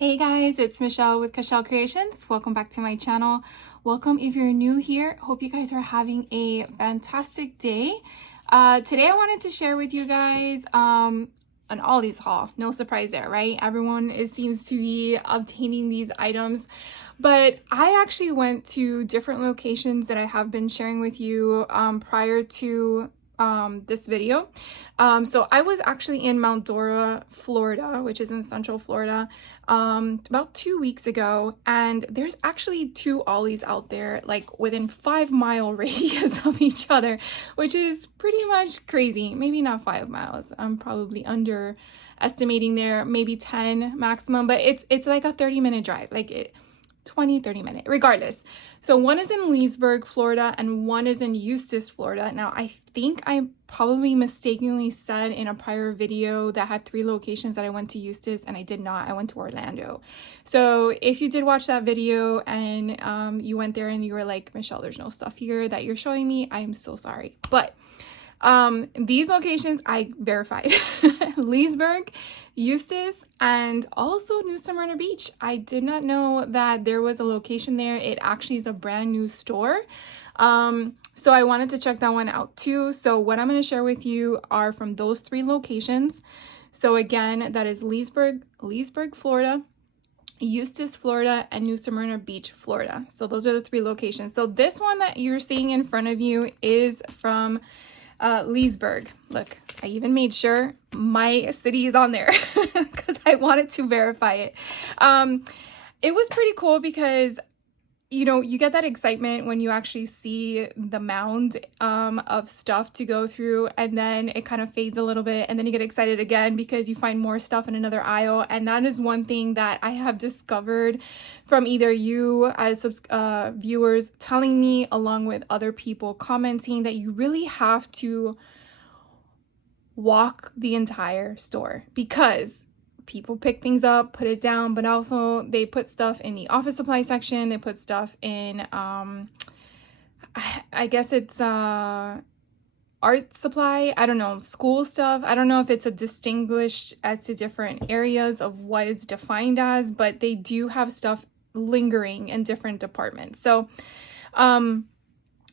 Hey guys, it's Michelle with Cashel Creations. Welcome back to my channel. Welcome if you're new here. Hope you guys are having a fantastic day. Today I wanted to share with you guys an Ollies haul. No surprise there, right? Everyone seems to be obtaining these items. But I actually went to different locations that I have been sharing with you prior to this video. So I was actually in Mount Dora, Florida, which is in Central Florida, about 2 weeks ago, and there's actually two Ollies out there, like within 5-mile radius of each other, which is pretty much crazy. Maybe not 5 miles. I'm probably underestimating there, maybe 10 maximum, but it's like a 30-minute drive, like 20-30 minute regardless. So one is in Leesburg, Florida, and one is in Eustis, Florida. Now I think I probably mistakenly said in a prior video that had 3 locations that I went to Eustis, and I did not. I went to Orlando. So if you did watch that video and you went there and you were like, Michelle, there's no stuff here that you're showing me, I am so sorry. But these locations I verified. Leesburg, Eustis, and also New Smyrna Beach. I did not know that there was a location there. It actually is a brand new store. So I wanted to check that one out too. So what I'm going to share with you are from those 3 locations. So again, that is Leesburg, Florida, Eustis, Florida, and New Smyrna Beach, Florida. So those are the 3 locations. So this one that you're seeing in front of you is from Leesburg. Look, I even made sure my city is on there because I wanted to verify it. It was pretty cool because, you know, you get that excitement when you actually see the mound of stuff to go through, and then it kind of fades a little bit, and then you get excited again because you find more stuff in another aisle. And that is one thing that I have discovered from either you as viewers telling me, along with other people commenting, that you really have to walk the entire store, because people pick things up, put it down, but also they put stuff in the office supply section. They put stuff in, I guess it's art supply. I don't know, school stuff. I don't know if it's a distinguished as to different areas of what it's defined as, but they do have stuff lingering in different departments. So,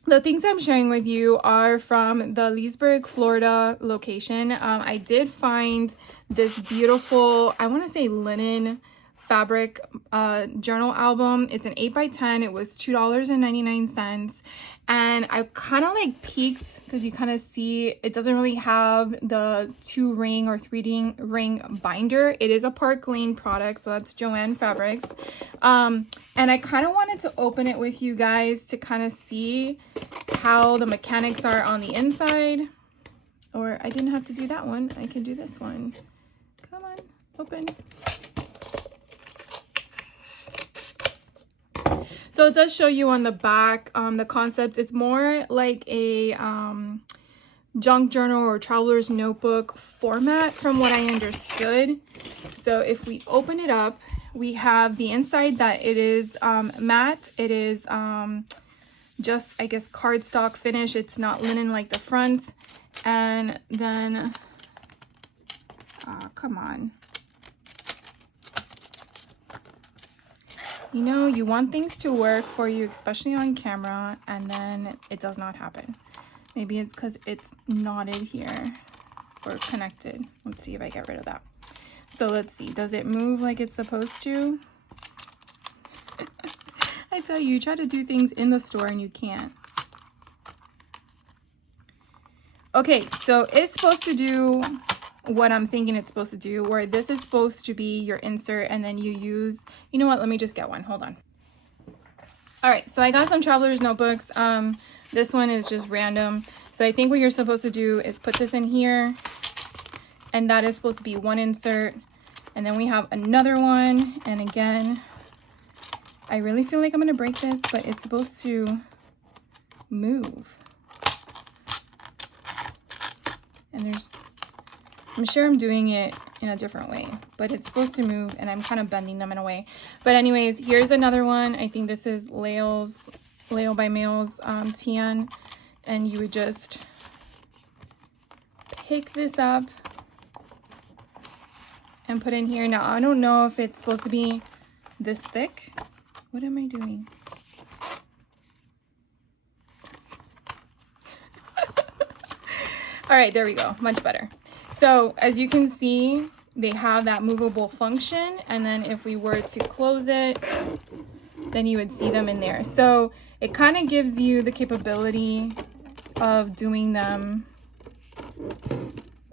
the things I'm sharing with you are from the Leesburg, Florida location. I did find this beautiful, I want to say linen fabric journal album. It's an 8x10. It was $2.99. And I kind of like peeked because you kind of see it doesn't really have the 2-ring or 3-ring binder. It is a Park Lane product, so that's Joanne Fabrics. And I kind of wanted to open it with you guys to kind of see how the mechanics are on the inside. Or I didn't have to do that one. I can do this one. Come on, open. So it does show you on the back. The concept is more like a junk journal or traveler's notebook format from what I understood. So if we open it up, we have the inside that it is matte. It is just, I guess, cardstock finish. It's not linen like the front. And then, come on. You know, you want things to work for you, especially on camera, and then it does not happen. Maybe it's because it's knotted here or connected. Let's see if I get rid of that. So let's see. Does it move like it's supposed to? I tell you, you try to do things in the store and you can't. Okay, so it's supposed to do what I'm thinking it's supposed to do, where this is supposed to be your insert, and then you use, you know what, let me just get one. Hold on. All right, so I got some traveler's notebooks. This one is just random. So I think what you're supposed to do is put this in here, and that is supposed to be one insert. And then we have another one, and again, I really feel like I'm gonna break this, but it's supposed to move. And I'm sure I'm doing it in a different way, but it's supposed to move, and I'm kind of bending them in a way. But anyways, here's another one. I think this is Leo by Mail's Tian, and you would just pick this up and put in here. Now, I don't know if it's supposed to be this thick. What am I doing? All right, there we go. Much better. So as you can see, they have that movable function. And then if we were to close it, then you would see them in there. So it kind of gives you the capability of doing them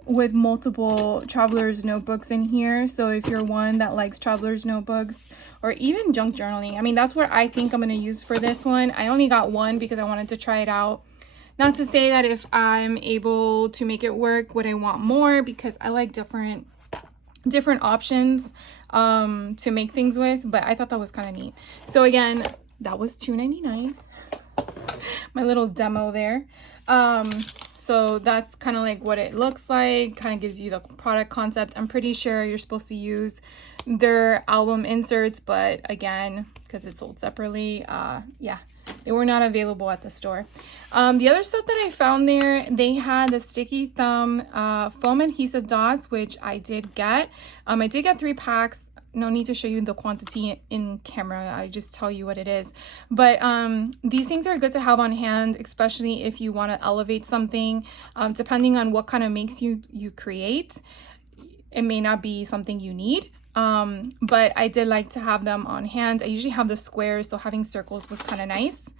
with multiple traveler's notebooks in here. So if you're one that likes traveler's notebooks or even junk journaling, I mean, that's what I think I'm going to use for this one. I only got one because I wanted to try it out. Not to say that if I'm able to make it work, would I want more, because I like different options to make things with, but I thought that was kind of neat. So again, that was $2.99. My little demo there. So that's kind of like what it looks like, kind of gives you the product concept. I'm pretty sure you're supposed to use their album inserts, but again, because it's sold separately, yeah, they were not available at the store. The other stuff that I found there, they had the sticky thumb foam adhesive dots, which I did get. I did get 3 packs. No need to show you the quantity in camera. I just tell you what it is. But these things are good to have on hand, especially if you want to elevate something. Depending on what kind of makes you create, it may not be something you need. But I did like to have them on hand. I usually have the squares, so having circles was kind of nice.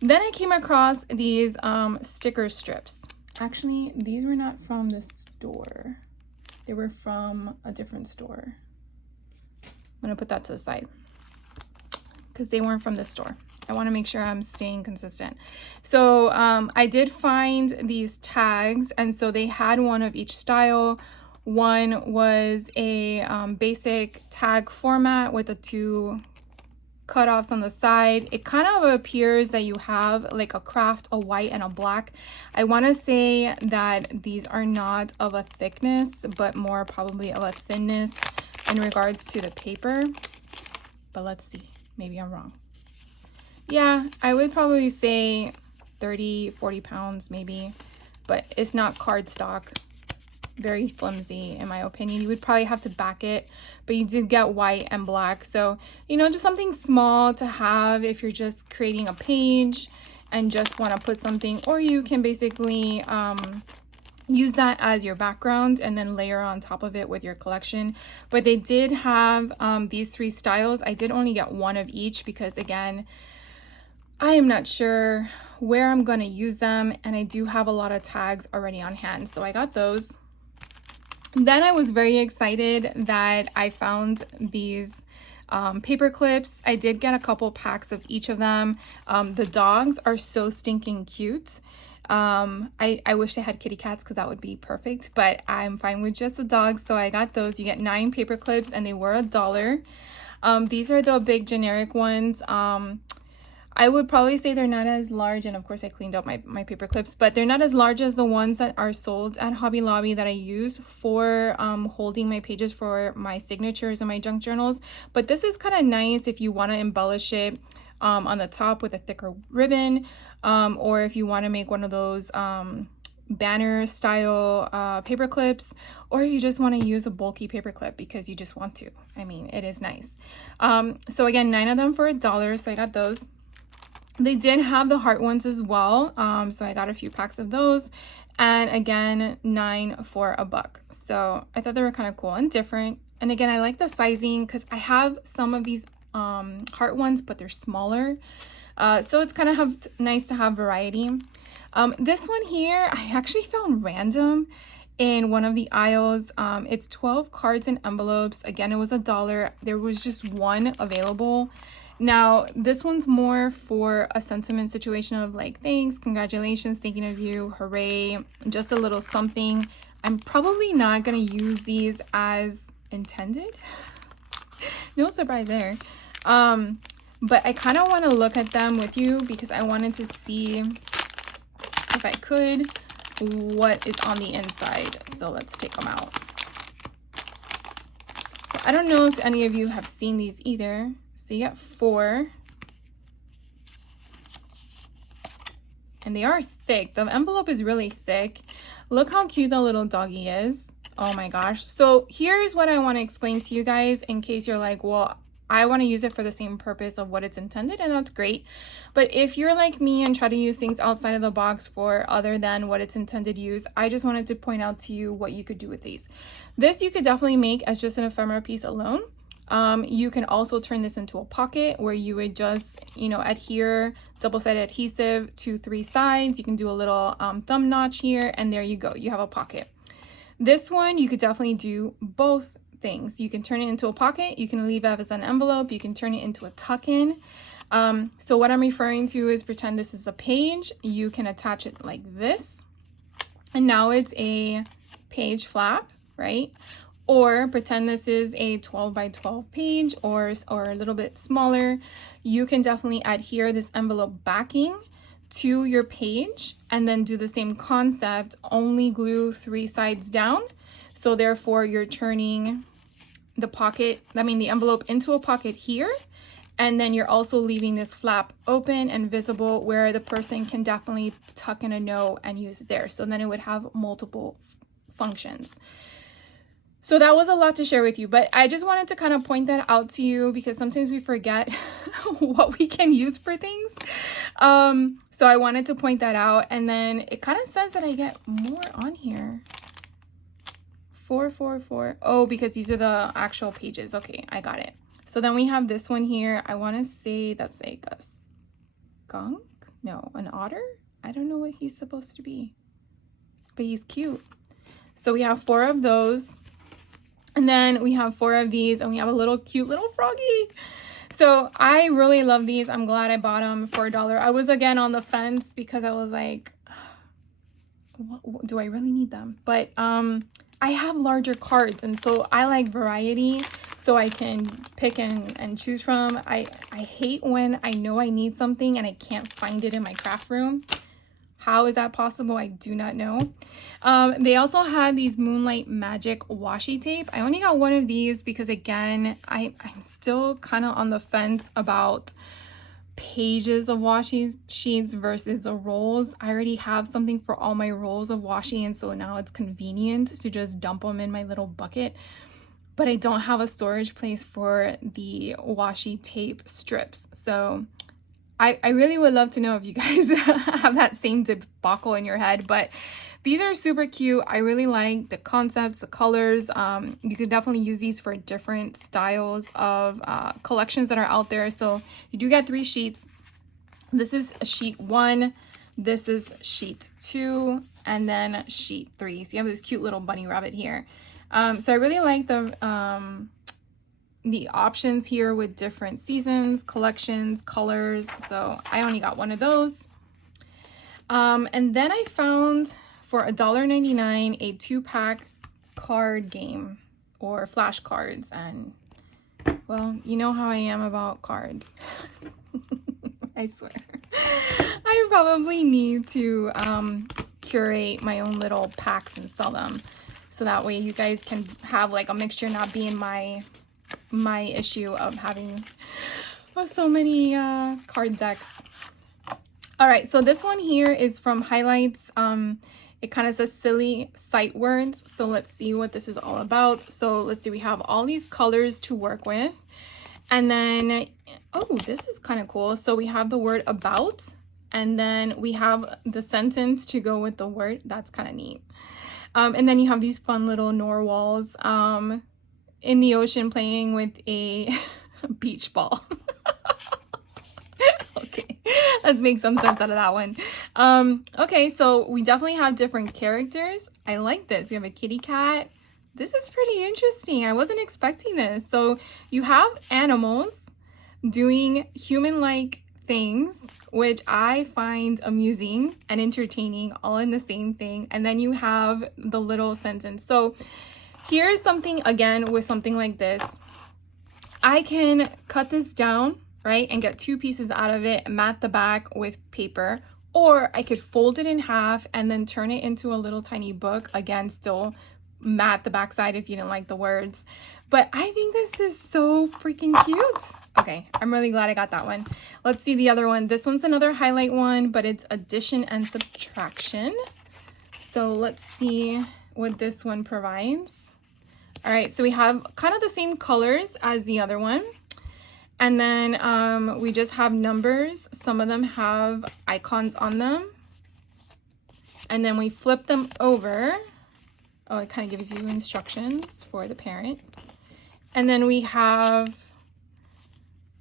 Then I came across these sticker strips. Actually, these were not from the store. They were from a different store. I'm gonna put that to the side because they weren't from this store. I want to make sure I'm staying consistent. So I did find these tags, and so they had one of each style. One was a basic tag format with the 2 cutoffs on the side. It kind of appears that you have like a craft, a white and a black. I want to say that these are not of a thickness, but more probably of a thinness in regards to the paper, but let's see, maybe I'm wrong. Yeah, I would probably say 30-40 pounds maybe, but it's not cardstock. Very flimsy in my opinion. You would probably have to back it, but you did get white and black, so you know, just something small to have if you're just creating a page and just want to put something, or you can basically use that as your background and then layer on top of it with your collection. But they did have these 3 styles. I did only get one of each because again, I am not sure where I'm going to use them, and I do have a lot of tags already on hand, so I got those. Then I was very excited that I found these paper clips. I did get a couple packs of each of them. The dogs are so stinking cute. I wish they had kitty cats because that would be perfect, but I'm fine with just the dogs, so I got those. You get 9 paper clips and they were $1. These are the big generic ones. I would probably say they're not as large, and of course I cleaned up my paper clips, but they're not as large as the ones that are sold at Hobby Lobby that I use for holding my pages for my signatures and my junk journals. But this is kind of nice if you want to embellish it on the top with a thicker ribbon, or if you want to make one of those banner style paper clips, or if you just want to use a bulky paper clip because you just want to. I mean, it is nice. So again, 9 of them for $1, so I got those. They did have the heart ones as well, so I got a few packs of those, and again 9 for $1. So I thought they were kind of cool and different. And again, I like the sizing because I have some of these heart ones, but they're smaller, so it's kind of nice to have variety. This one here I actually found random in one of the aisles. It's 12 cards and envelopes. Again, it was $1. There was just one available. Now, this one's more for a sentiment situation of like, thanks, congratulations, thinking of you, hooray, just a little something. I'm probably not going to use these as intended. No surprise there. But I kind of want to look at them with you because I wanted to see if I could what is on the inside. So let's take them out. I don't know if any of you have seen these either. So you get 4, and they are thick. The envelope is really thick. Look how cute the little doggy is. Oh my gosh. So here's what I want to explain to you guys in case you're like, well, I want to use it for the same purpose of what it's intended, and that's great. But if you're like me and try to use things outside of the box for other than what it's intended use, I just wanted to point out to you what you could do with these. This you could definitely make as just an ephemera piece alone. You can also turn this into a pocket where you would just, you know, adhere double-sided adhesive to 3 sides. You can do a little thumb notch here, and there you go. You have a pocket. This one, you could definitely do both things. You can turn it into a pocket. You can leave it as an envelope. You can turn it into a tuck-in. So what I'm referring to is, pretend this is a page. You can attach it like this. And now it's a page flap, right? Or pretend this is a 12 by 12 page or a little bit smaller. You can definitely adhere this envelope backing to your page and then do the same concept, only glue 3 sides down. So therefore you're turning the envelope into a pocket here. And then you're also leaving this flap open and visible where the person can definitely tuck in a note and use it there. So then it would have multiple functions. So that was a lot to share with you, but I just wanted to kind of point that out to you because sometimes we forget what we can use for things. So I wanted to point that out. And then it kind of says that I get more on here. 444. Oh, because these are the actual pages. Okay, I got it. So then we have this one here. I want to say that's like a skunk? No, an otter? I don't know what he's supposed to be, but he's cute. So we have 4 of those. And then we have 4 of these, and we have a little cute little froggy. So I really love these. I'm glad I bought them for $1. I was again on the fence because I was like, what, do I really need them? But I have larger cards, and so I like variety, so I can pick and choose from. I hate when I know I need something and I can't find it in my craft room. How is that possible? I do not know. They also had these Moonlight Magic washi tape. I only got 1 of these because, again, I'm still kind of on the fence about pages of washi sheets versus the rolls. I already have something for all my rolls of washi, and so now it's convenient to just dump them in my little bucket. But I don't have a storage place for the washi tape strips. So I really would love to know if you guys have that same debacle in your head, but these are super cute. I really like the concepts, the colors. You could definitely use these for different styles of collections that are out there. So you do get 3 sheets. This is sheet 1, this is sheet 2, and then sheet 3. So you have this cute little bunny rabbit here. So I really like the options here with different seasons, collections, colors. So I only got 1 of those. And then I found for $1.99 a 2-pack card game or flashcards. And well, you know how I am about cards. I swear. I probably need to curate my own little packs and sell them. So that way you guys can have like a mixture, not being my issue of having so many card decks. All right, so this one here is from Highlights. It kind of says silly sight words. So let's see what this is all about. So let's see, we have all these colors to work with. And then, oh, this is kind of cool. So we have the word about, and then we have the sentence to go with the word. That's kind of neat. And then you have these fun little narwhals in the ocean playing with a beach ball. Okay, let's make some sense out of that one. Okay, so we definitely have different characters. I like this. We have a kitty cat. This is pretty interesting. I wasn't expecting this. So you have animals doing human-like things, which I find amusing and entertaining, all in the same thing. And then you have the little sentence. So here's something, again, with something like this. I can cut this down, right, and get 2 pieces out of it, mat the back with paper, or I could fold it in half and then turn it into a little tiny book. Again, still mat the backside if you didn't like the words. But I think this is so freaking cute. Okay, I'm really glad I got that one. Let's see the other one. This one's another Highlight one, but it's addition and subtraction. So let's see what this one provides. All right, so we have kind of the same colors as the other one. And then we just have numbers. Some of them have icons on them. And then we flip them over. Oh, it kind of gives you instructions for the parent. And then we have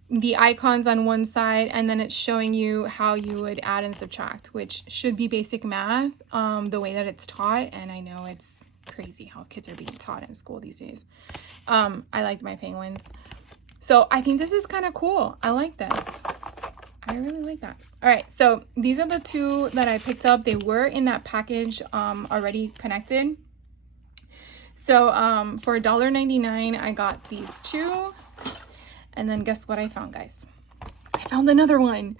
the icons on one side, and then it's showing you how you would add and subtract, which should be basic math, the way that it's taught. And I know it's crazy how kids are being taught in school these days. I liked my penguins. So I think this is kind of cool. I like this. I really like that. All right, so these are the two that I picked up. They were in that package already connected. So for $1.99, I got these two. And then guess what I found, guys? I found another one.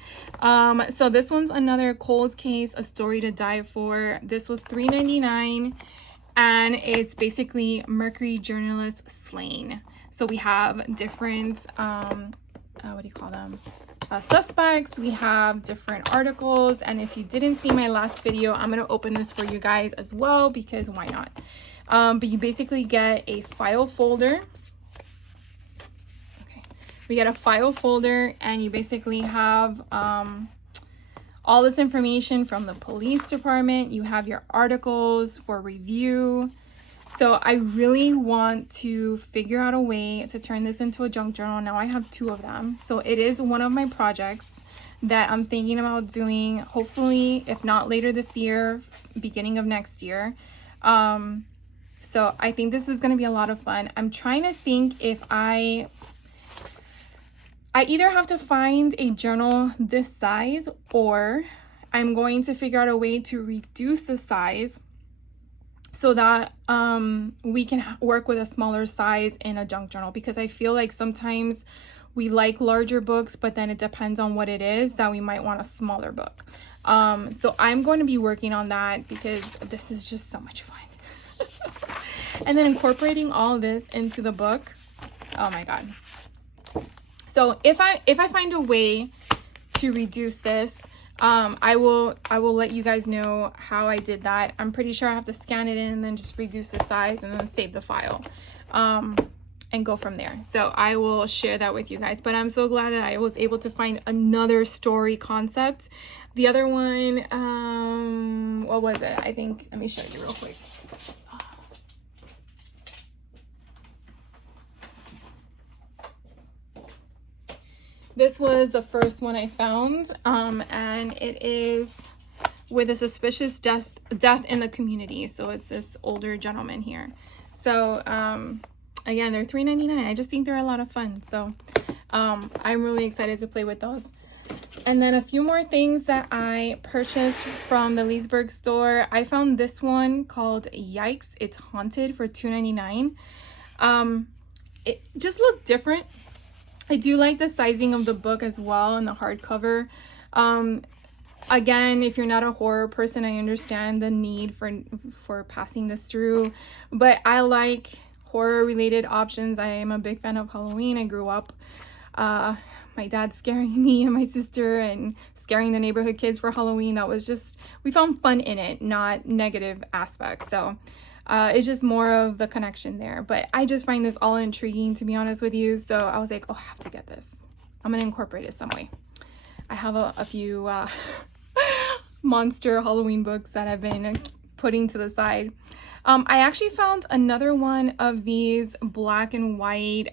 So this one's another Cold Case, A Story to Die For. This was $3.99, and it's basically Mercury journalist slain. So we have different, what do you call them? Suspects. We have different articles. And if you didn't see my last video, I'm going to open this for you guys as well, because why not? But you basically get a file folder. Okay. We get a file folder, and you basically have all this information from the police department. You have your articles for review. So I really want to figure out a way to turn this into a junk journal. Now I have two of them. So it is one of my projects that I'm thinking about doing, hopefully, if not later this year, beginning of next year. So I think this is going to be a lot of fun. I'm trying to think if I either have to find a journal this size, or I'm going to figure out a way to reduce the size so that we can work with a smaller size in a junk journal, because I feel like sometimes we like larger books, but then it depends on what it is that we might want a smaller book. So I'm going to be working on that, because this is just so much fun. And then incorporating all this into the book. Oh my God. So if I find a way to reduce this, I will let you guys know how I did that. I'm pretty sure I have to scan it in and then just reduce the size and then save the file, and go from there. So I will share that with you guys. But I'm so glad that I was able to find another story concept. The other one, what was it? I think, let me show you real quick. This was the first one I found, and it is with a suspicious death in the community. So it's this older gentleman here. So again, they're $3.99. I just think they're a lot of fun. So I'm really excited to play with those. And then a few more things that I purchased from the Leesburg store. I found this one called Yikes, It's Haunted for $2.99. It just looked different. I do like the sizing of the book as well, and the hardcover. Again, if you're not a horror person, I understand the need for passing this through, but I like horror related options. I am a big fan of Halloween. I grew up my dad scaring me and my sister and scaring the neighborhood kids for Halloween. That was just, we found fun in it, not negative aspects. So it's just more of the connection there. But I just find this all intriguing, to be honest with you. So I was like, oh, I have to get this. I'm going to incorporate it some way. I have a few monster Halloween books that I've been putting to the side. I actually found another one of these black and white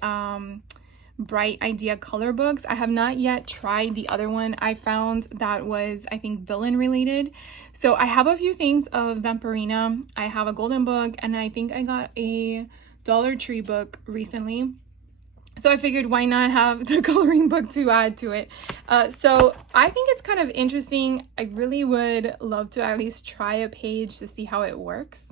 bright idea color books. I have not yet tried the other one I found that was, I think, villain related. So I have a few things of Vampirina. I have a golden book, and I think I got a Dollar Tree book recently. So I figured, why not have the coloring book to add to it? So I think it's kind of interesting. I really would love to at least try a page to see how it works.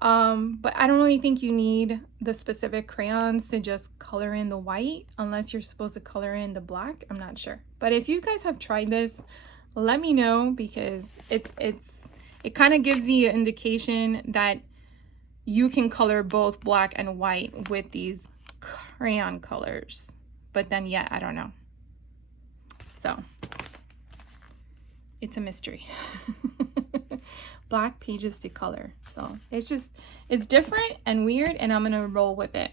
But I don't really think you need the specific crayons to just color in the white, unless you're supposed to color in the black. I'm not sure. But if you guys have tried this, let me know, because it kind of gives the indication that you can color both black and white with these crayon colors. But then, yeah, I don't know. So it's a mystery. black pages to color. So it's different and weird, and I'm gonna roll with it.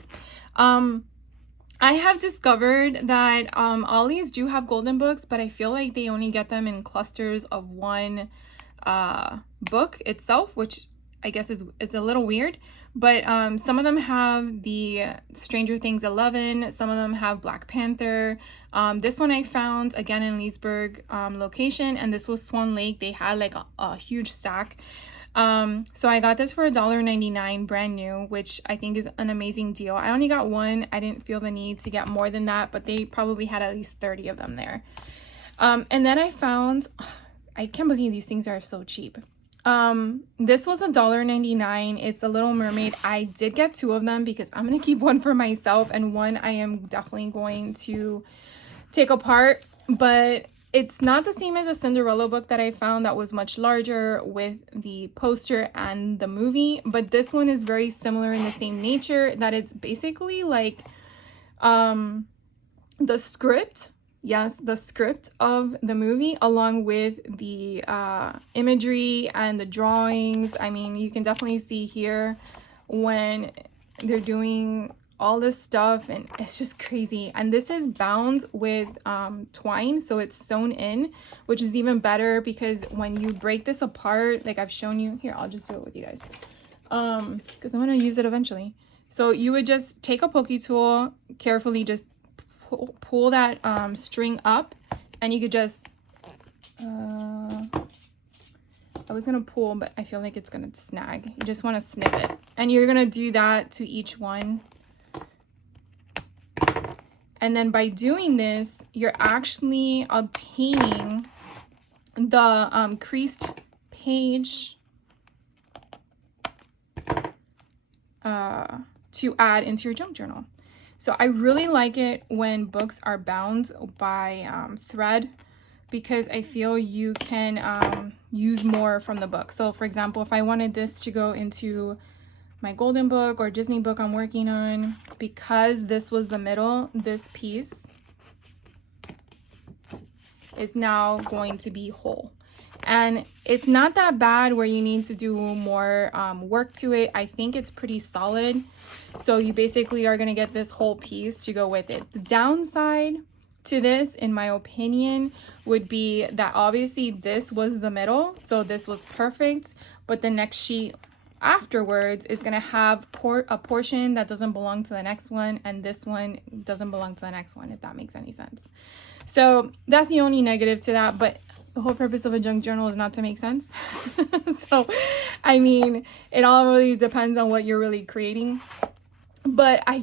I have discovered that Ollies do have golden books, but I feel like they only get them in clusters of one book itself, which I guess is a little weird. But some of them have the Stranger Things 11, some of them have Black Panther. This one I found again in Leesburg location, and this was Swan Lake. They had like a huge stack. So I got this for $1.99 brand new, which I think is an amazing deal. I only got one. I didn't feel the need to get more than that, but they probably had at least 30 of them there. And then I found, I can't believe these things are so cheap. This was $1.99. It's a Little Mermaid. I did get 2 of them because I'm gonna keep one for myself, and one I am definitely going to take apart, but it's not the same as a Cinderella book that I found that was much larger with the poster and the movie, but this one is very similar in the same nature, that it's basically like the script. Yes, the script of the movie along with the imagery and the drawings. I mean, you can definitely see here when they're doing all this stuff, and it's just crazy. And this is bound with twine, so it's sewn in, which is even better because when you break this apart, like I've shown you here, I'll just do it with you guys because I'm going to use it eventually. So you would just take a pokey tool, carefully just pull that string up, and you could just I was gonna pull, but I feel like it's gonna snag. You just want to snip it, and you're gonna do that to each one. And then by doing this, you're actually obtaining the creased page to add into your junk journal. So I really like it when books are bound by thread, because I feel you can use more from the book. So for example, if I wanted this to go into my golden book or Disney book I'm working on, because this was the middle, this piece is now going to be whole. And it's not that bad where you need to do more work to it. I think it's pretty solid. So you basically are going to get this whole piece to go with it. The downside to this, in my opinion, would be that obviously this was the middle, so this was perfect, but the next sheet afterwards is going to have a portion that doesn't belong to the next one, and this one doesn't belong to the next one, if that makes any sense. So that's the only negative to that, but the whole purpose of a junk journal is not to make sense. So I mean, it all really depends on what you're really creating. But I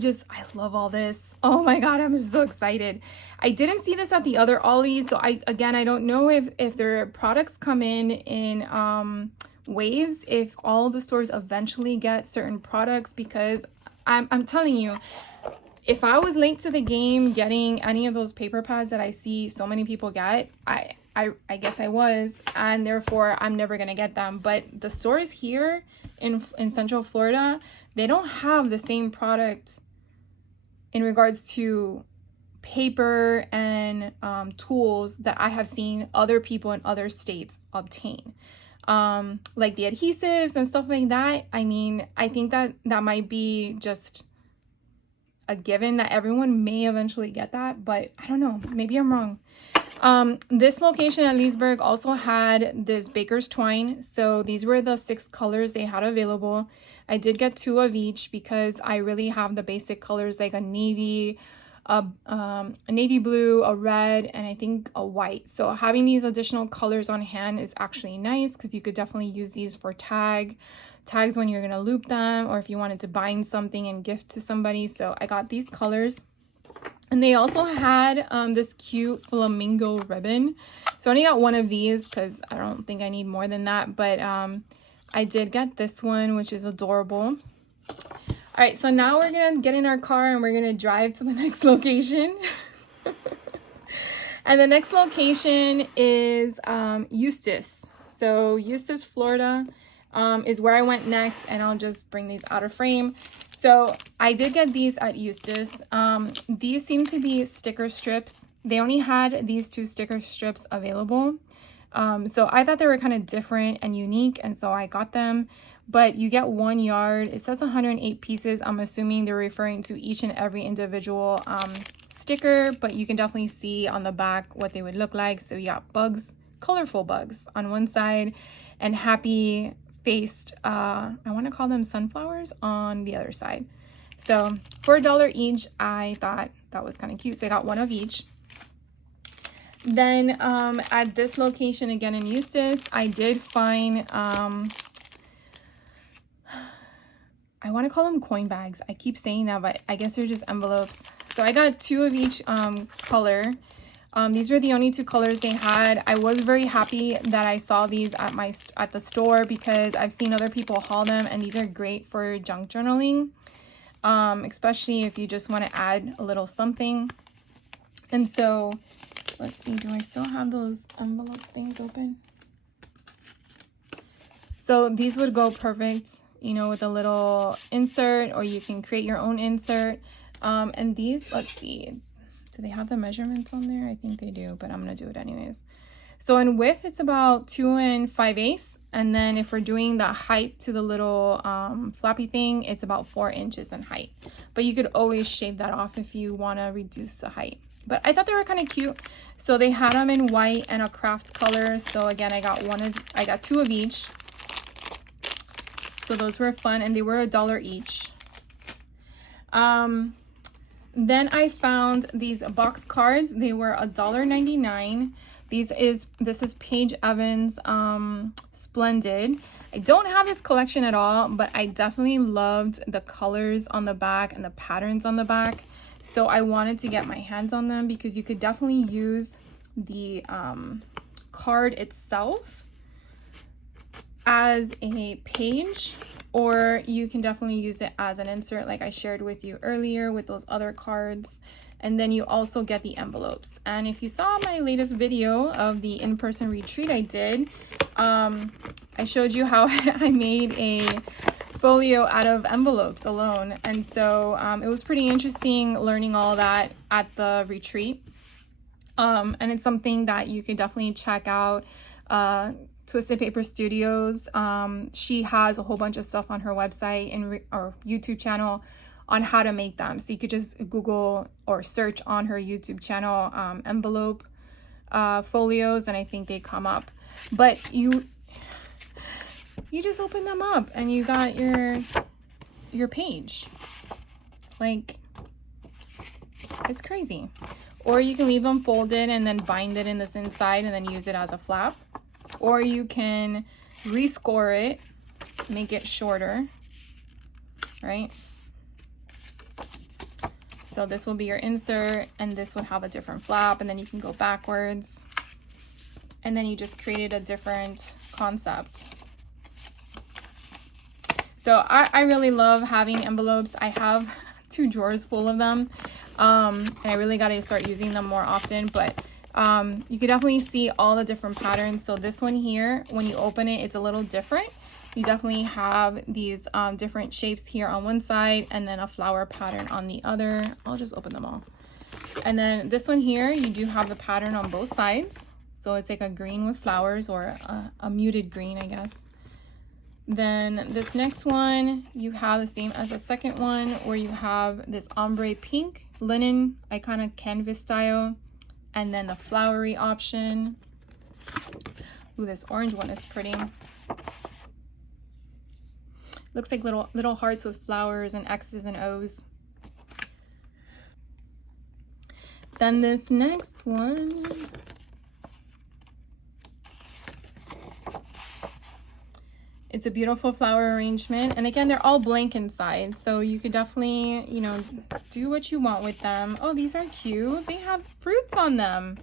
love all this. Oh my god, I'm so excited. I didn't see this at the other Ollies, so I don't know if their products come in waves, if all the stores eventually get certain products, because I'm telling you, if I was late to the game getting any of those paper pads that I see so many people get, I guess I was, and therefore I'm never gonna get them. But the stores here in Central Florida, they don't have the same product in regards to paper and tools that I have seen other people in other states obtain. Like the adhesives and stuff like that. I mean, I think that might be just a given that everyone may eventually get that, but I don't know, maybe I'm wrong. This location at Leesburg also had this baker's twine. So these were the 6 colors they had available. I did get 2 of each because I really have the basic colors, like a navy, a navy blue, a red, and I think a white. So having these additional colors on hand is actually nice, because you could definitely use these for tags when you're gonna loop them, or if you wanted to bind something and gift to somebody. So I got these colors. And they also had this cute flamingo ribbon. So I only got 1 of these because I don't think I need more than that. But I did get this one, which is adorable. All right, so now we're going to get in our car and we're going to drive to the next location. And the next location is Eustis. So Eustis, Florida is where I went next. And I'll just bring these out of frame. So I did get these at Eustis. These seem to be sticker strips. They only had these 2 sticker strips available. So I thought they were kind of different and unique, and so I got them. But you get 1 yard. It says 108 pieces. I'm assuming they're referring to each and every individual sticker, but you can definitely see on the back what they would look like. So you got bugs, colorful bugs on one side, and happy faced, I want to call them sunflowers, on the other side. So for $1 each, I thought that was kind of cute. So I got 1 of each. Then at this location again in Eustis, I did find, I want to call them coin bags. I keep saying that, but I guess they're just envelopes. So I got 2 of each color. These were the only 2 colors they had. I was very happy that I saw these at the store, because I've seen other people haul them, and these are great for junk journaling, especially if you just want to add a little something. And so let's see, do I still have those envelope things open? So these would go perfect, you know, with a little insert, or you can create your own insert. And these, let's see, do they have the measurements on there? I think they do, but I'm going to do it anyways. So in width, it's about 2 5/8. And then if we're doing the height to the little flappy thing, it's about 4 inches in height. But you could always shave that off if you want to reduce the height. But I thought they were kind of cute. So they had them in white and a craft color. So again, I got 2 of each. So those were fun, and they were $1 each. Then I found these box cards. They were $1.99. This is Paige Evans Splendid. I don't have this collection at all, but I definitely loved the colors on the back and the patterns on the back. So I wanted to get my hands on them, because you could definitely use the card itself as a page, or you can definitely use it as an insert like I shared with you earlier with those other cards. And then you also get the envelopes. And if you saw my latest video of the in-person retreat I did, I showed you how I made a folio out of envelopes alone. And so it was pretty interesting learning all that at the retreat. And it's something that you can definitely check out. Twisted Paper Studios. She has a whole bunch of stuff on her website and or YouTube channel on how to make them. So you could just Google or search on her YouTube channel envelope folios, and I think they come up. But you just open them up and you got your page. Like, it's crazy. Or you can leave them folded and then bind it in this inside and then use it as a flap. Or you can rescore it, make it shorter, right? So this will be your insert, and this would have a different flap, and then you can go backwards. And then you just created a different concept. So I really love having envelopes. I have 2 drawers full of them. And I really got to start using them more often, but you can definitely see all the different patterns. So this one here, when you open it, it's a little different. You definitely have these different shapes here on one side, and then a flower pattern on the other. I'll just open them all. And then this one here, you do have the pattern on both sides. So it's like a green with flowers, or a muted green, I guess. Then this next one, you have the same as the second one, where you have this ombre pink linen, kind of canvas style, and then the flowery option. Ooh, this orange one is pretty. Looks like little hearts with flowers and X's and O's. Then this next one, it's a beautiful flower arrangement. And again, they're all blank inside. So you could definitely, do what you want with them. Oh, these are cute. They have fruits on them.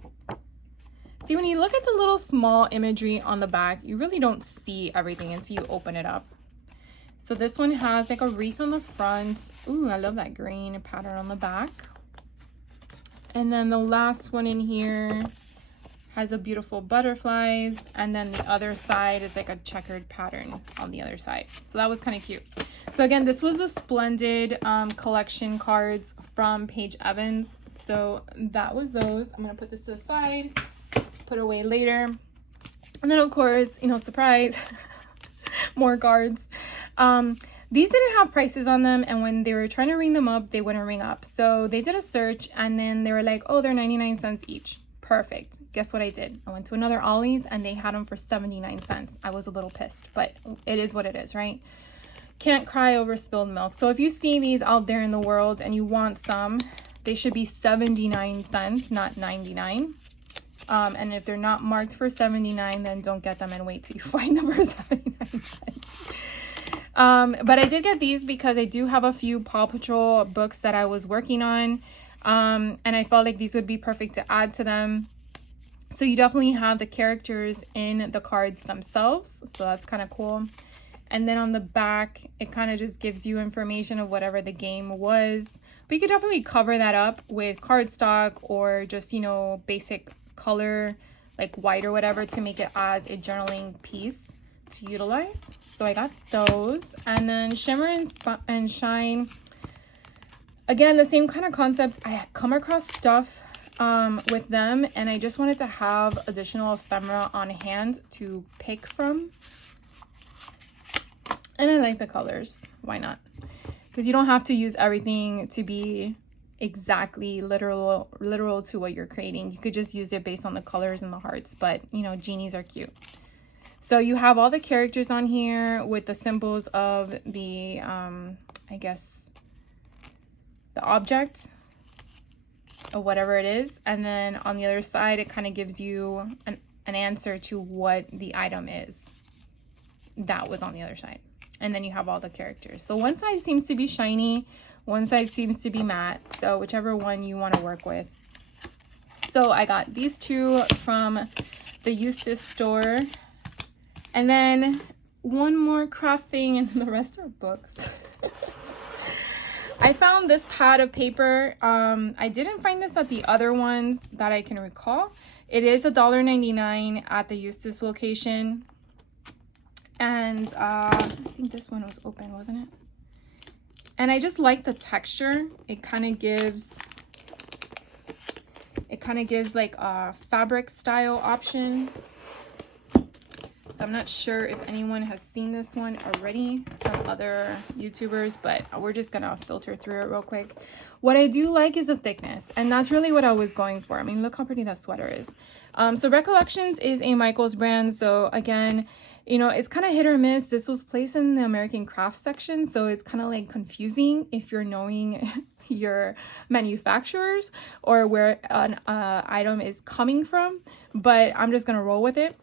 See, when you look at the little small imagery on the back, you really don't see everything until you open it up. So this one has like a wreath on the front. Ooh, I love that green pattern on the back. And then the last one in here has a beautiful butterflies, and then the other side is like a checkered pattern on the other side. So that was kind of cute. So again, this was a Splendid collection cards from Paige Evans. So that was those. I'm gonna put this to the side, put it away later. And then of course, you know, surprise, more cards. These didn't have prices on them, and when they were trying to ring them up, they wouldn't ring up. So they did a search, and then they were like, oh, they're 99 cents each. Perfect. Guess what I did? I went to another Ollie's and they had them for 79 cents. I was a little pissed, but it is what it is, right? Can't cry over spilled milk. So if you see these out there in the world and you want some, they should be 79 cents, not 99. And if they're not marked for 79, then don't get them and wait till you find them for 79 cents. But I did get these because I do have a few Paw Patrol books that I was working on. And I felt like these would be perfect to add to them. So you definitely have the characters in the cards themselves. So that's kind of cool. And then on the back, it kind of just gives you information of whatever the game was. But you could definitely cover that up with cardstock or just, you know, basic color, like white or whatever, to make it as a journaling piece to utilize. So I got those. And then Shimmer and Shine. Again, the same kind of concept. I had come across stuff with them, and I just wanted to have additional ephemera on hand to pick from. And I like the colors. Why not? Because you don't have to use everything to be exactly literal to what you're creating. You could just use it based on the colors and the hearts, but you know, genies are cute. So you have all the characters on here with the symbols of the, I guess, the object or whatever it is. And then on the other side, it kind of gives you an answer to what the item is that was on the other side. And then you have all the characters. So one side seems to be shiny, one side seems to be matte. So whichever one you want to work with. So I got these two from the Eustis store. And then one more craft thing, and the rest are books. I found this pad of paper. I didn't find this at the other ones that I can recall. It is $1.99 at the Eustis location. And I think this one was open, wasn't it? And I just like the texture. It kind of gives like a fabric style option. So I'm not sure if anyone has seen this one already from other YouTubers, but we're just gonna filter through it real quick. What I do like is the thickness, and that's really what I was going for. I mean, look how pretty that sweater is. So Recollections is a Michaels brand. So again, you know, it's kind of hit or miss. This was placed in the American Crafts section, so it's kind of like confusing if you're knowing your manufacturers or where an item is coming from, but I'm just gonna roll with it.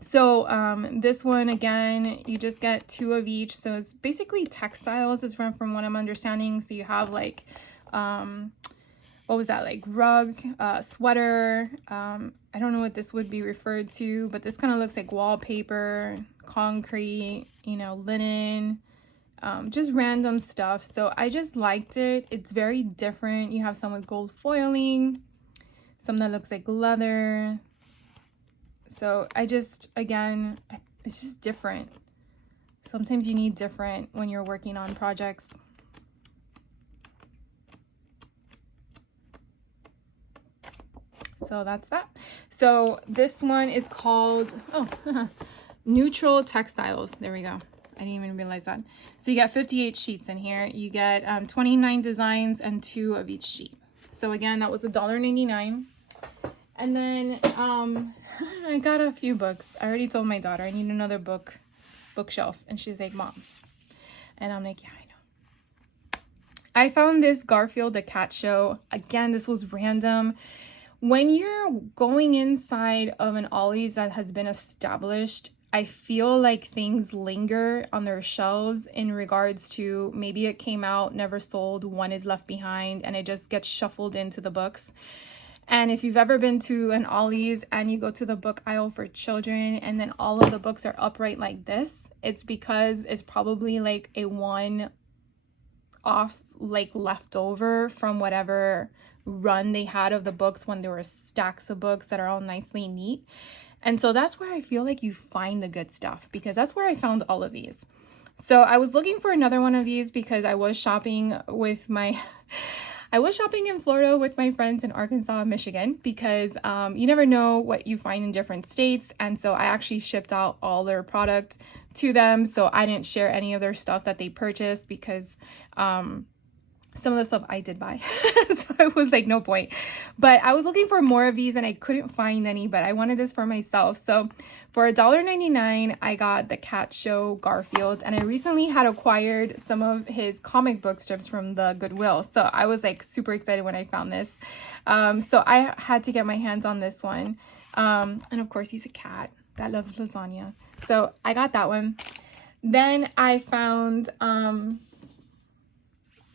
So this one, again, you just get 2 of each. So it's basically textiles, is from what I'm understanding. So you have like, what was that, like rug, sweater. I don't know what this would be referred to, but this kind of looks like wallpaper, concrete, you know, linen, just random stuff. So I just liked it. It's very different. You have some with gold foiling, some that looks like leather. So I just, again, it's just different. Sometimes you need different when you're working on projects. So that's that. So this one is called, Neutral Textiles. There we go. I didn't even realize that. So you get 58 sheets in here. You get 29 designs and 2 of each sheet. So again, that was $1.99. And then I got a few books. I already told my daughter I need another bookshelf, and she's like, Mom. And I'm like, yeah, I know. I found this Garfield the Cat Show. Again, this was random. When you're going inside of an Ollie's that has been established, I feel like things linger on their shelves in regards to maybe it came out, never sold, one is left behind, and it just gets shuffled into the books. And if you've ever been to an Ollie's and you go to the book aisle for children and then all of the books are upright like this, it's because it's probably like a one off, like leftover from whatever run they had of the books when there were stacks of books that are all nicely neat. And so that's where I feel like you find the good stuff, because that's where I found all of these. So I was looking for another one of these because I was shopping with my I was shopping in Florida with my friends in Arkansas and Michigan because you never know what you find in different states. And so I actually shipped out all their products to them. So I didn't share any of their stuff that they purchased because some of the stuff I did buy. So it was like no point. But I was looking for more of these and I couldn't find any, but I wanted this for myself. So for $1.99, I got the Cat Show Garfield, and I recently had acquired some of his comic book strips from the Goodwill. So I was like super excited when I found this. So I had to get my hands on this one. And of course he's a cat that loves lasagna. So I got that one. Then I found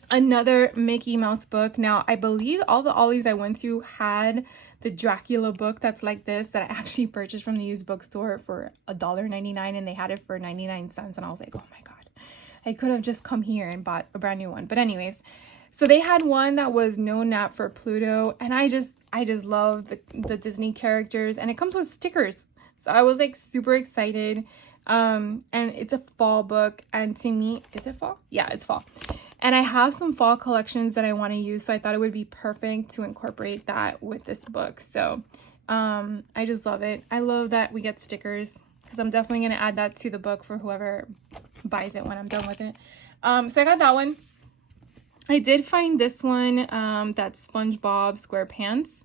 another Mickey Mouse book. Now, I believe all the Ollies I went to had the Dracula book that's like this that I actually purchased from the used bookstore for $1.99, and they had it for 99 cents. And I was like, oh my God, I could have just come here and bought a brand new one. But anyways, so they had one that was No Nap for Pluto, and I just love the Disney characters, and it comes with stickers. So I was like super excited. And it's a fall book, and to me, is it fall? Yeah, it's fall. And I have some fall collections that I want to use, so I thought it would be perfect to incorporate that with this book. So I just love it. I love that we get stickers, because I'm definitely going to add that to the book for whoever buys it when I'm done with it. So I got that one. I did find this one, that's SpongeBob SquarePants,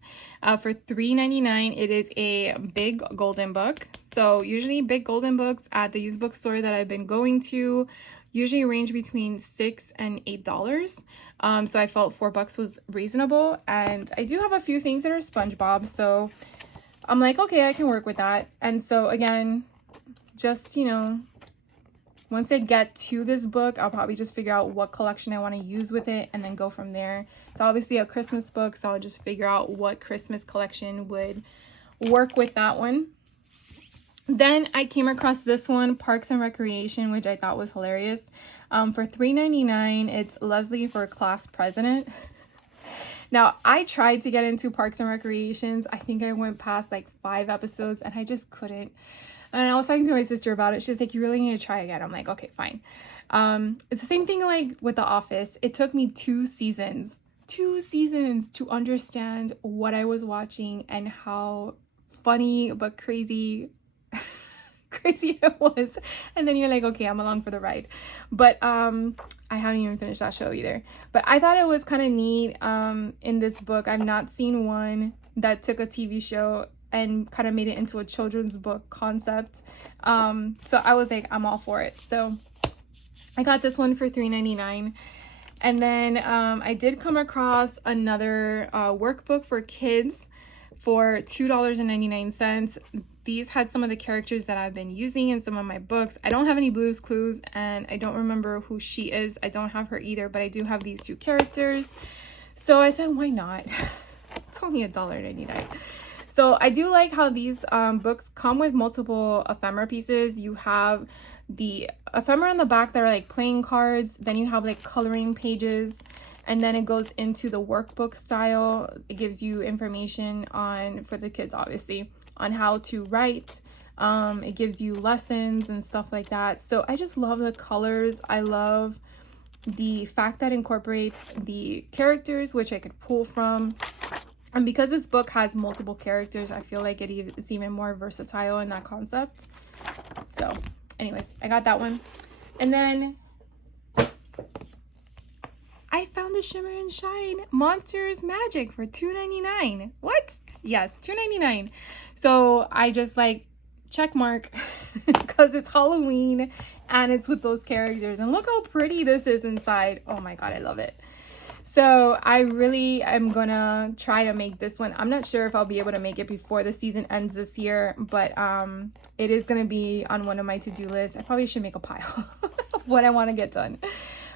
for $3.99. It is a big golden book. So usually big golden books at the used bookstore that I've been going to usually range between $6 and $8. So I felt $4 was reasonable. And I do have a few things that are SpongeBob, so I'm like, okay, I can work with that. And so again, just, you know, once I get to this book, I'll probably just figure out what collection I want to use with it and then go from there. It's obviously a Christmas book, so I'll just figure out what Christmas collection would work with that one. Then I came across this one, Parks and Recreation, which I thought was hilarious. For $3.99, it's Leslie for Class President. Now, I tried to get into Parks and Recreations. I think I went past like 5 episodes and I just couldn't. And I was talking to my sister about it. She's like, you really need to try again. I'm like, okay, fine. It's the same thing like with The Office. It took me 2 seasons to understand what I was watching and how funny but crazy it was. And then you're like, okay, I'm along for the ride. But I haven't even finished that show either. But I thought it was kind of neat in this book. I've not seen one that took a TV show and kind of made it into a children's book concept. So I was like, I'm all for it. So I got this one for $3.99. And then I did come across another workbook for kids for $2.99. These had some of the characters that I've been using in some of my books. I don't have any Blue's Clues, and I don't remember who she is. I don't have her either, but I do have these 2 characters. So I said, why not? It's only $1.99. So I do like how these books come with multiple ephemera pieces. You have the ephemera on the back that are like playing cards. Then you have like coloring pages. And then it goes into the workbook style. It gives you information on, for the kids obviously, on how to write. It gives you lessons and stuff like that. So I just love the colors. I love the fact that it incorporates the characters, which I could pull from. And because this book has multiple characters, I feel like it's even more versatile in that concept. So anyways, I got that one. And then I found the Shimmer and Shine Monsters Magic for $2.99. What? Yes, $2.99. So I just like check mark because it's Halloween and it's with those characters. And look how pretty this is inside. Oh my God, I love it. So I really am gonna try to make this one. I'm not sure if I'll be able to make it before the season ends this year, but it is gonna be on one of my to-do lists. I probably should make a pile of what I want to get done.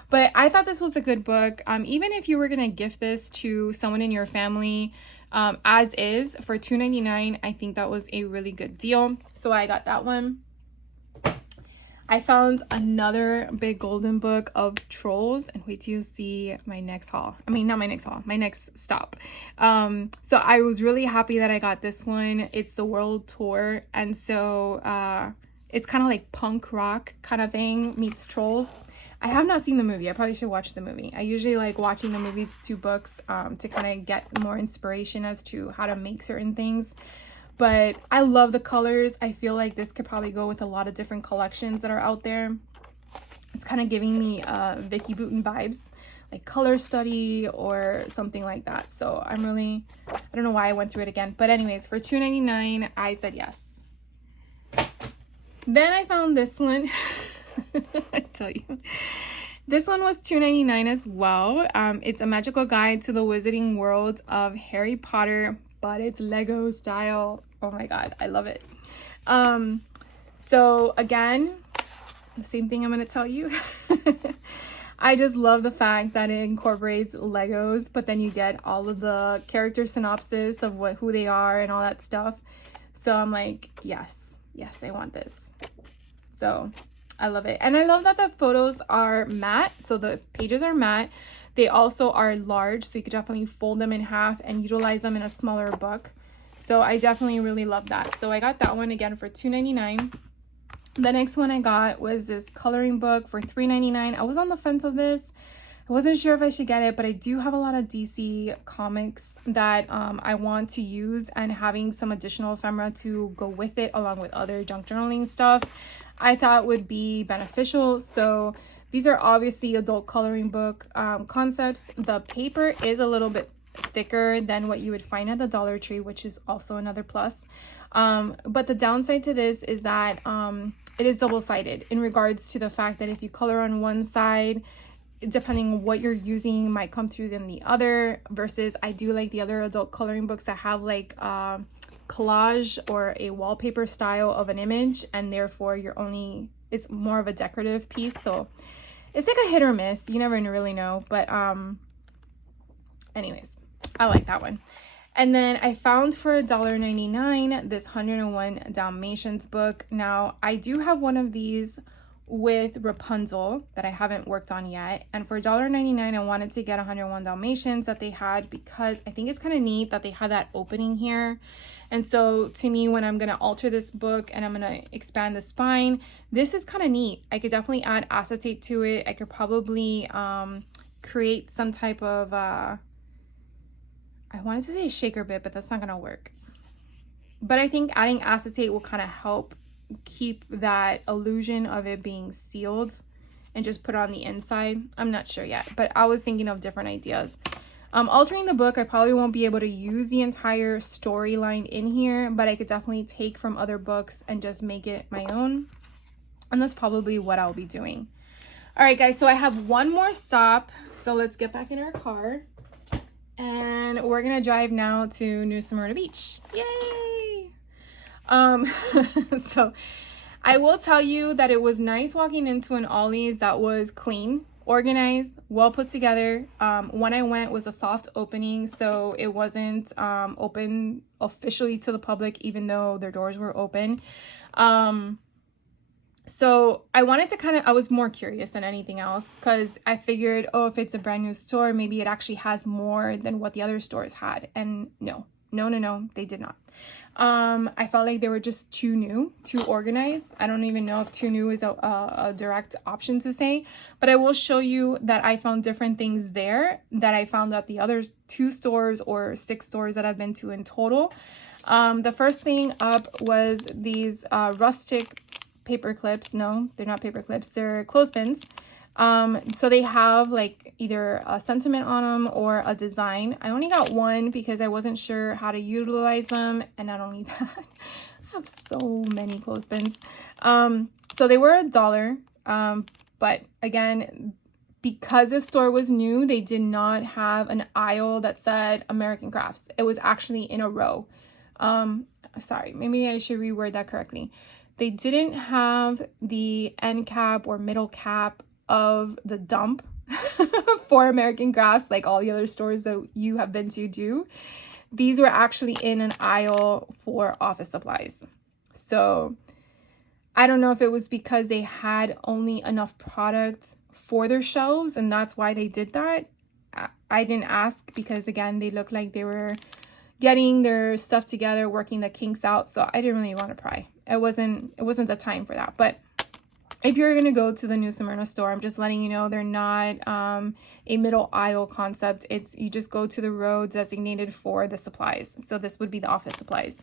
But I thought this was a good book. Even if you were gonna gift this to someone in your family, as is for $2.99, I think that was a really good deal. So I got that one. I found another big golden book of Trolls, and wait till you see my next haul. I mean, not my next haul, my next stop. So I was really happy that I got this one. It's the World Tour, and so it's kind of like punk rock kind of thing meets Trolls. I have not seen the movie. I probably should watch the movie. I usually like watching the movies to books to kind of get more inspiration as to how to make certain things. But I love the colors. I feel like this could probably go with a lot of different collections that are out there. It's kind of giving me Vicky Bouton vibes, like Color Study or something like that. So I'm really, I don't know why I went through it again. But anyways, for $2.99, I said yes. Then I found this one. I tell you. This one was $2.99 as well. It's a magical guide to the wizarding world of Harry Potter, but it's Lego style. Oh my god, I love it. So again, the same thing I'm going to tell you. I just love the fact that it incorporates Legos, but then you get all of the character synopsis of who they are and all that stuff. So I'm like, yes, I want this. So I love it. And I love that the photos are matte. So the pages are matte. They also are large, so you could definitely fold them in half and utilize them in a smaller book. So I definitely really love that. So I got that one again for $2.99. The next one I got was this coloring book for $3.99. I was on the fence of this. I wasn't sure if I should get it, but I do have a lot of DC comics that I want to use, and having some additional ephemera to go with it along with other junk journaling stuff I thought would be beneficial. So these are obviously adult coloring book concepts. The paper is a little bit thicker than what you would find at the Dollar Tree, which is also another plus. But the downside to this is that it is double-sided in regards to the fact that if you color on one side, depending on what you're using, might come through than the other, versus I do like the other adult coloring books that have like collage or a wallpaper style of an image, and therefore it's more of a decorative piece. So it's like a hit or miss, you never really know. But anyways, I like that one. And then I found for $1.99 this 101 Dalmatians book. Now I do have one of these with Rapunzel that I haven't worked on yet, and for $1.99 I wanted to get 101 Dalmatians that they had, because I think it's kind of neat that they had that opening here. And so to me, when I'm going to alter this book and I'm going to expand the spine, this is kind of neat. I could definitely add acetate to it. I could probably create some type of I wanted to say shaker bit, but that's not going to work. But I think adding acetate will kind of help keep that illusion of it being sealed and just put on the inside. I'm not sure yet, but I was thinking of different ideas. Altering the book, I probably won't be able to use the entire storyline in here, but I could definitely take from other books and just make it my own. And that's probably what I'll be doing. All right, guys, so I have one more stop. So let's get back in our car. And we're gonna drive now to New Smyrna Beach. Yay! So I will tell you that it was nice walking into an Ollie's that was clean, organized, well put together. When I went was a soft opening, so it wasn't open officially to the public, even though their doors were open. So I wanted to I was more curious than anything else, because I figured, oh, if it's a brand new store, maybe it actually has more than what the other stores had. And no, they did not. I felt like they were just too new, too organized. I don't even know if too new is a direct option to say, but I will show you that I found different things there that I found at the other 2 stores or 6 stores that I've been to in total. The first thing up was these rustic paper clips. No, they're not paper clips, they're clothespins. So they have like either a sentiment on them or a design. I only got one because I wasn't sure how to utilize them, and not only that, I have so many clothespins. So they were $1, but again, because the store was new, they did not have an aisle that said American Crafts. It was actually in a row. Sorry, maybe I should reword that correctly. They didn't have the end cap or middle cap of the dump for American Crafts like all the other stores that you have been to do. These were actually in an aisle for office supplies. So I don't know if it was because they had only enough product for their shelves and that's why they did that. I didn't ask because, again, they looked like they were getting their stuff together, working the kinks out. So I didn't really want to pry. It wasn't the time for that. But if you're gonna go to the New Smyrna store, I'm just letting you know they're not a middle aisle concept. It's you just go to the row designated for the supplies. So this would be the office supplies.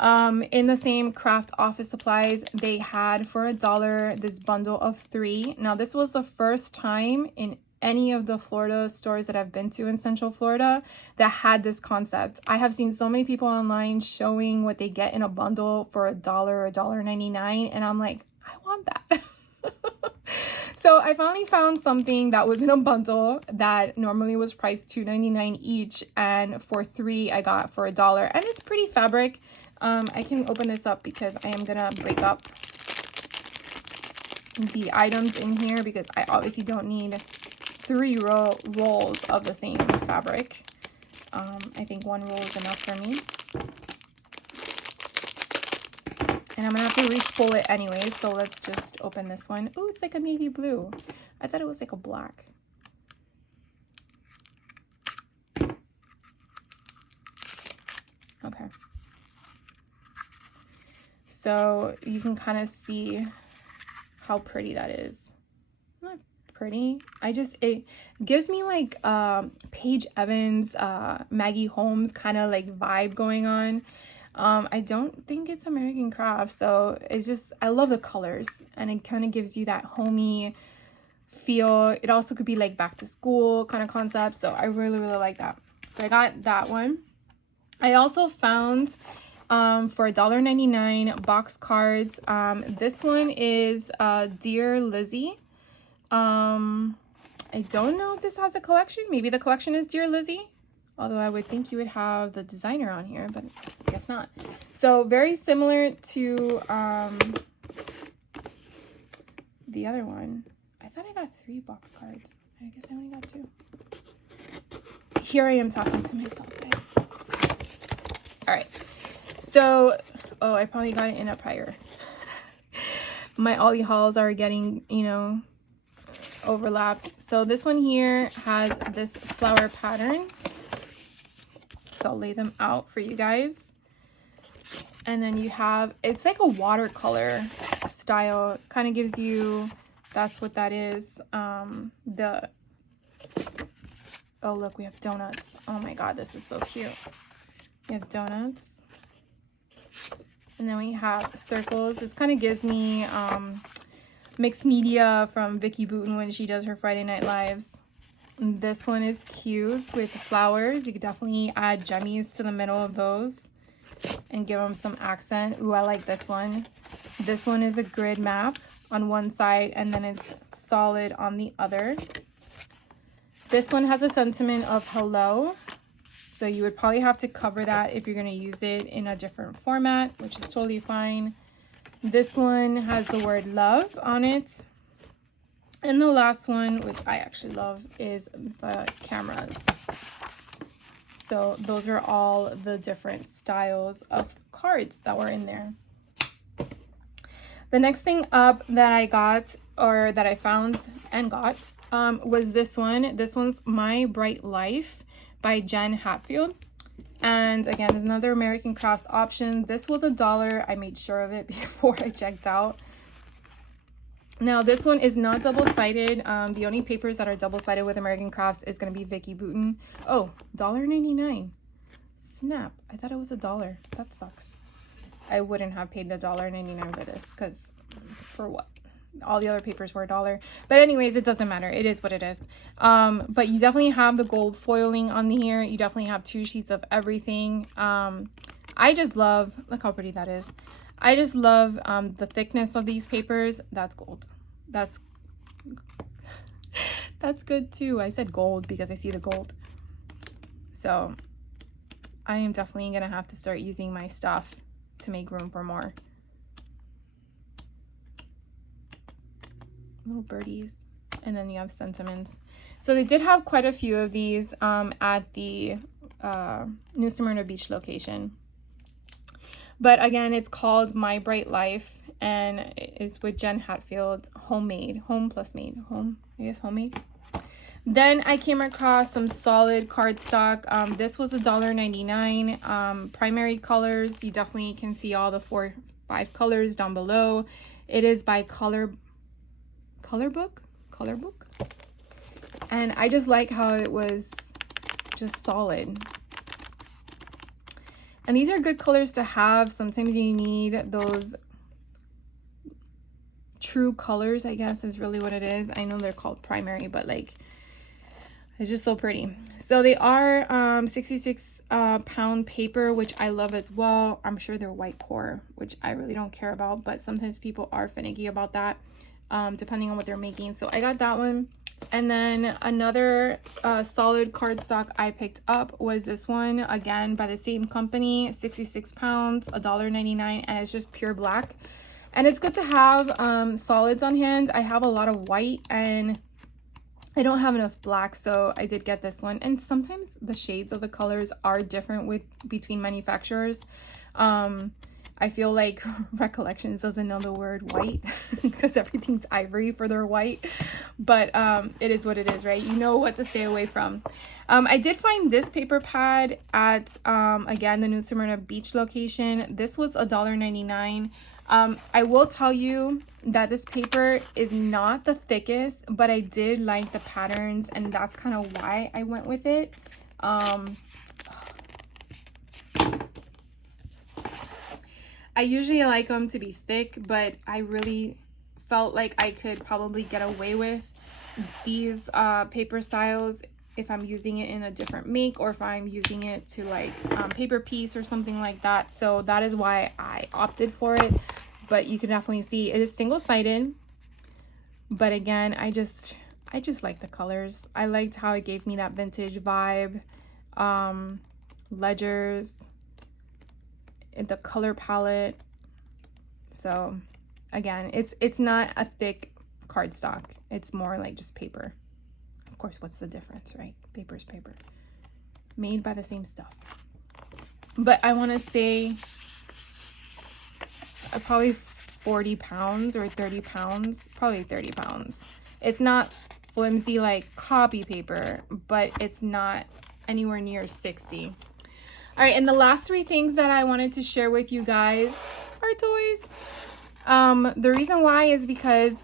In the same craft office supplies, they had for $1 this bundle of 3. Now this was the first time in any of the Florida stores that I've been to in Central Florida that had this concept. I have seen so many people online showing what they get in a bundle for $1 or $1.99, and I'm like, I want that. So I finally found something that was in a bundle that normally was priced $2.99 each, and for 3 I got for $1, and it's pretty fabric. I can open this up because I am gonna break up the items in here because I obviously don't need 3 rolls of the same fabric. I think 1 roll is enough for me. And I'm gonna have to re-pull it anyway, so let's just open this one. Oh, it's like a navy blue. I thought it was like a black. Okay. So you can kind of see how pretty that is. Not pretty. It gives me like Paige Evans, Maggie Holmes kind of like vibe going on. I don't think it's American Craft, so it's just, I love the colors, and it kind of gives you that homey feel. It also could be like back to school kind of concept, so I really like that. So I got that one. I also found for $1.99 box cards. This one is Dear Lizzie. I don't know if this has a collection. Maybe the collection is Dear Lizzie. Although I would think you would have the designer on here, but I guess not. So very similar to the other one. I thought I got 3 box cards. I guess I only got 2. Here I am talking to myself, guys. All right. So, oh, I probably got it in a prior. My Ollie hauls are getting, overlapped. So this one here has this flower pattern. So I'll lay them out for you guys. And then you have, it's like a watercolor style. Kind of gives you, that's what that is. Oh, look, we have donuts. Oh my God, this is so cute. We have donuts. And then we have circles. This kind of gives me mixed media from Vicky Booten when she does her Friday Night Lives. And this one is cues with flowers. You could definitely add jemmies to the middle of those and give them some accent. Ooh, I like this one. This one is a grid map on one side, and then it's solid on the other. This one has a sentiment of hello. So you would probably have to cover that if you're going to use it in a different format, which is totally fine. This one has the word love on it. And the last one, which I actually love, is the cameras. So those are all the different styles of cards that were in there. The next thing up that I got, or that I found and got, was this one. This one's My Bright Life by Jen Hatfield. And again, there's another American Crafts option. This was $1. I made sure of it before I checked out. Now this one is not double-sided. The only papers that are double-sided with American Crafts is going to be Vicky Booten. Oh, $1.99. Snap. I thought it was $1. That sucks. I wouldn't have paid the $1.99 for this, because for what? All the other papers were $1. But anyways, it doesn't matter. It is what it is. But you definitely have the gold foiling on here. You definitely have 2 sheets of everything. I just love, look how pretty that is. I just love the thickness of these papers. That's gold. That's good too. I said gold because I see the gold. So I am definitely gonna have to start using my stuff to make room for more. Little birdies. And then you have sentiments. So they did have quite a few of these at the New Smyrna Beach location. But again, it's called My Bright Life, and it's with Jen Hatfield. Homemade. Home plus made. Home. I guess homemade. Then I came across some solid cardstock. This was $1.99. Primary colors. You definitely can see all the 4-5 colors down below. It is by color color book. And I just like how it was just solid. And these are good colors to have. Sometimes you need those true colors, I guess is really what it is. I know they're called primary, but like, it's just so pretty. So they are 66 pound paper, which I love as well. I'm sure they're white pour, which I really don't care about, but sometimes people are finicky about that, depending on what they're making. So I got that one. And then another solid cardstock I picked up was this one, again by the same company, 66 pounds, $1.99, and it's just pure black. And it's good to have solids on hand. I have a lot of white and I don't have enough black, so I did get this one. And sometimes the shades of the colors are different between manufacturers. I feel like Recollections doesn't know the word white because everything's ivory for their white, but it is what it is, right? You know what to stay away from. I did find this paper pad at again the new Smyrna Beach location. This was $1.99. I will tell you that this paper is not the thickest, but I did like the patterns, and that's kind of why I went with it. I usually like them to be thick, but I really felt like I could probably get away with these paper styles if I'm using it in a different make, or if I'm using it to like paper piece or something like that. So that is why I opted for it. But you can definitely see it is single-sided, but again, I just like the colors. I liked how it gave me that vintage vibe. Ledgers, the color palette. So again, it's not a thick cardstock, it's more like just paper. Of course, what's the difference, right? Paper is paper, made by the same stuff. But I want to say probably 40 pounds or 30 pounds, probably 30 pounds. It's not flimsy like copy paper, but it's not anywhere near 60. All right, and the last three things that I wanted to share with you guys are toys. The reason why is because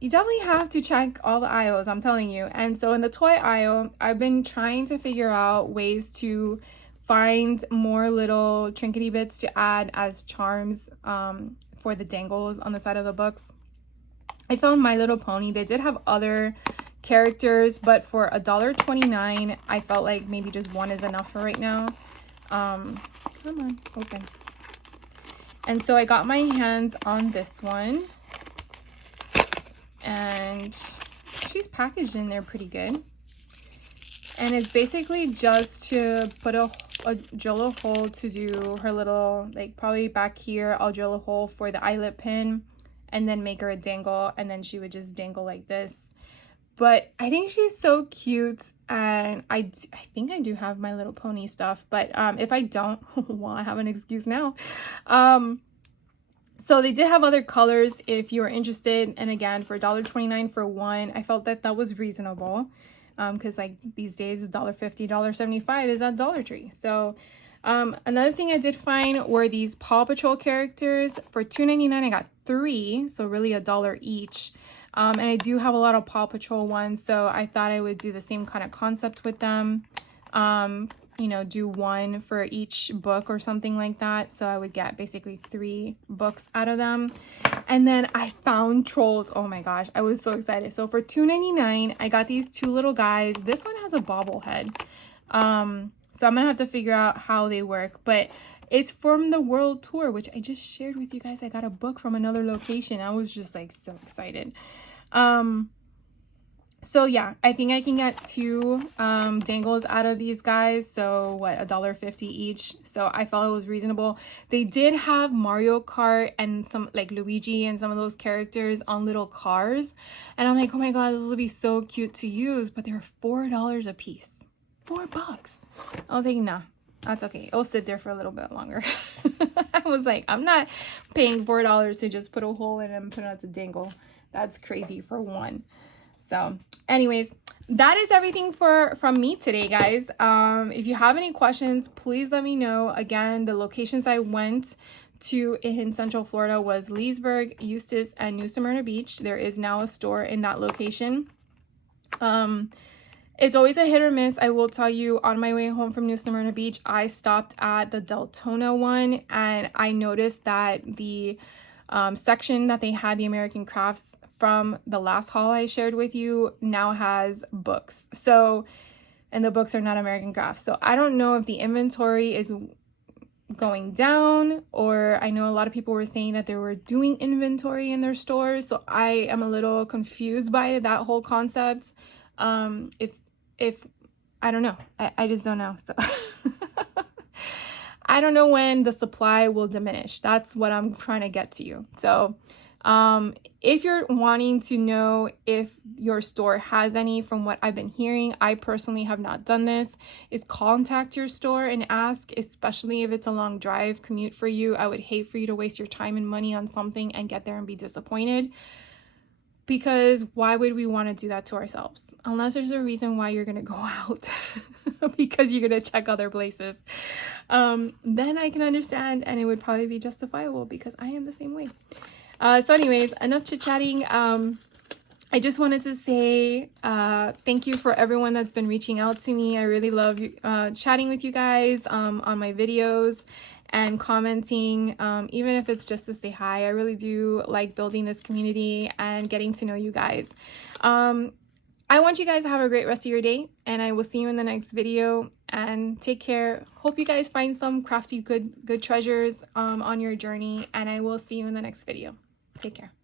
you definitely have to check all the aisles, I'm telling you. And so in the toy aisle, I've been trying to figure out ways to find more little trinkety bits to add as charms for the dangles on the side of the books. I found My Little Pony. They did have other characters, but for $1.29, I felt like maybe just one is enough for right now. Come on, open. And so I got my hands on this one, and she's packaged in there pretty good. And it's basically just to put drill a hole to do her little, like probably back here, I'll drill a hole for the eyelet pin and then make her a dangle, and then she would just dangle like this. But I think she's so cute, and I think I do have My Little Pony stuff, but if I don't, well, I have an excuse now. So they did have other colors if you were interested, and again, for $1.29 for one, I felt that that was reasonable. Because like these days, $1.50, $1.75 is at Dollar Tree. So another thing I did find were these Paw Patrol characters. For $2.99, I got 3, so really $1 each. And I do have a lot of Paw Patrol ones, so I thought I would do the same kind of concept with them. You know, do one for each book or something like that. So I would get basically 3 books out of them. And then I found Trolls. Oh my gosh, I was so excited. So for $2.99, I got these 2 little guys. This one has a bobblehead. So I'm gonna have to figure out how they work. But it's from the World Tour, which I just shared with you guys. I got a book from another location. I was just like so excited. So yeah, I think I can get 2 dangles out of these guys. So what, $1.50 each. So I felt it was reasonable. They did have Mario Kart and some like Luigi and some of those characters on little cars. And I'm like, oh my God, this will be so cute to use. But they're $4 a piece. $4. I was like, nah, that's okay. It'll sit there for a little bit longer. I was like, I'm not paying $4 to just put a hole in it and put it as a dangle. That's crazy for one. So anyways, that is everything from me today, guys. If you have any questions, please let me know. Again, the locations I went to in Central Florida was Leesburg, Eustis, and New Smyrna Beach. There is now a store in that location. It's always a hit or miss. I will tell you, on my way home from New Smyrna Beach, I stopped at the Deltona one, and I noticed that the section that they had, the American crafts from the last haul I shared with you, now has books. So, and the books are not American crafts. So I don't know if the inventory is going down, or I know a lot of people were saying that they were doing inventory in their stores. So I am a little confused by that whole concept. If I don't know, I just don't know. So I don't know when the supply will diminish. That's what I'm trying to get to you. So if you're wanting to know if your store has any, from what I've been hearing, I personally have not done this, is contact your store and ask, especially if it's a long drive commute for you. I would hate for you to waste your time and money on something and get there and be disappointed. Because why would we want to do that to ourselves? Unless there's a reason why you're going to go out because you're going to check other places. Then I can understand, and it would probably be justifiable, because I am the same way. So anyways, enough chit-chatting. I just wanted to say thank you for everyone that's been reaching out to me. I really love chatting with you guys on my videos and commenting, even if it's just to say hi. I really do like building this community and getting to know you guys. I want you guys to have a great rest of your day, and I will see you in the next video, and take care. Hope you guys find some crafty good treasures on your journey, and I will see you in the next video. Take care.